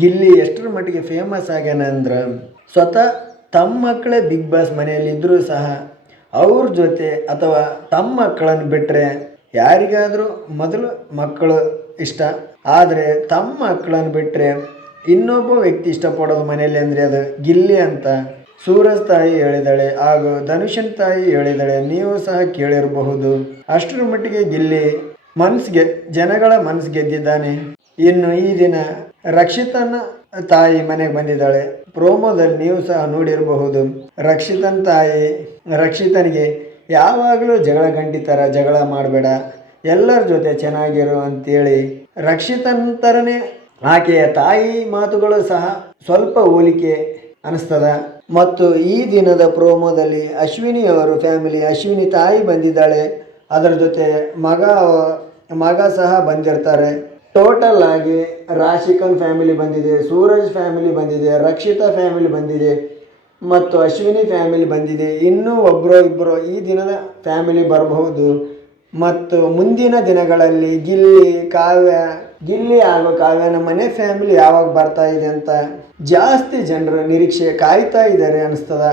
ಗಿಲ್ಲಿ ಎಷ್ಟರ ಮಟ್ಟಿಗೆ ಫೇಮಸ್ ಆಗ್ಯಾನ ಅಂದ್ರೆ ಸ್ವತಃ ತಮ್ಮ ಮಕ್ಕಳೇ ಬಿಗ್ ಬಾಸ್ ಮನೆಯಲ್ಲಿದ್ದರೂ ಸಹ ಅವ್ರ ಜೊತೆ ಅಥವಾ ತಮ್ಮ ಮಕ್ಕಳನ್ನು ಬಿಟ್ಟರೆ ಯಾರಿಗಾದರೂ ಮೊದಲು ಮಕ್ಕಳು ಇಷ್ಟ, ಆದರೆ ತಮ್ಮ ಮಕ್ಕಳನ್ನು ಬಿಟ್ಟರೆ ಇನ್ನೊಬ್ಬ ವ್ಯಕ್ತಿ ಇಷ್ಟಪಡೋದು ಮನೆಯಲ್ಲಿ ಅಂದರೆ ಅದು ಗಿಲ್ಲಿ ಅಂತ ಸೂರಜ್ ತಾಯಿ ಹೇಳಿದಾಳೆ ಹಾಗೂ ಧನುಷನ್ ತಾಯಿ ಹೇಳಿದಾಳೆ. ನೀವು ಸಹ ಕೇಳಿರಬಹುದು. ಅಷ್ಟರ ಮಟ್ಟಿಗೆ ಗಿಲ್ಲಿ ಜನಗಳ ಮನಸ್ಸು ಗೆದ್ದಿದ್ದಾನೆ. ಇನ್ನು ಈ ದಿನ ರಕ್ಷಿತನ ತಾಯಿ ಮನೆಗೆ ಬಂದಿದ್ದಾಳೆ. ಪ್ರೋಮೋದಲ್ಲಿ ನೀವು ಸಹ ನೋಡಿರಬಹುದು. ರಕ್ಷಿತನಿಗೆ ಯಾವಾಗಲೂ ಜಗಳ ಗಂಟಿ ಥರ ಜಗಳ ಮಾಡಬೇಡ, ಎಲ್ಲರ ಜೊತೆ ಚೆನ್ನಾಗಿರು ಅಂತೇಳಿ ರಕ್ಷಿತನ ಥರನೇ ಆಕೆಯ ತಾಯಿ ಮಾತುಗಳು ಸಹ ಸ್ವಲ್ಪ ಹೋಲಿಕೆ ಅನಿಸ್ತದ. ಮತ್ತು ಈ ದಿನದ ಪ್ರೋಮೋದಲ್ಲಿ ಅಶ್ವಿನಿಯವರು ಫ್ಯಾಮಿಲಿ, ಅಶ್ವಿನಿ ತಾಯಿ ಬಂದಿದ್ದಾಳೆ, ಅದರ ಜೊತೆ ಮಗ ಸಹ ಬಂದಿರ್ತಾರೆ. ಟೋಟಲ್ ಆಗಿ ರಾಶಿಕನ್ ಫ್ಯಾಮಿಲಿ ಬಂದಿದೆ, ಸೂರಜ್ ಫ್ಯಾಮಿಲಿ ಬಂದಿದೆ, ರಕ್ಷಿತಾ ಫ್ಯಾಮಿಲಿ ಬಂದಿದೆ ಮತ್ತು ಅಶ್ವಿನಿ ಫ್ಯಾಮಿಲಿ ಬಂದಿದೆ. ಇನ್ನೂ ಒಬ್ಬರು ಇಬ್ಬರು ಈ ದಿನದ ಫ್ಯಾಮಿಲಿ ಬರಬಹುದು. ಮತ್ತು ಮುಂದಿನ ದಿನಗಳಲ್ಲಿ ಗಿಲ್ಲಿ ಹಾಗೂ ಕಾವ್ಯನ ಮನೆ ಫ್ಯಾಮಿಲಿ ಯಾವಾಗ ಬರ್ತಾ ಇದೆ ಅಂತ ಜಾಸ್ತಿ ಜನರು ನಿರೀಕ್ಷೆ ಕಾಯ್ತಾ ಇದ್ದಾರೆ ಅನಿಸ್ತದ.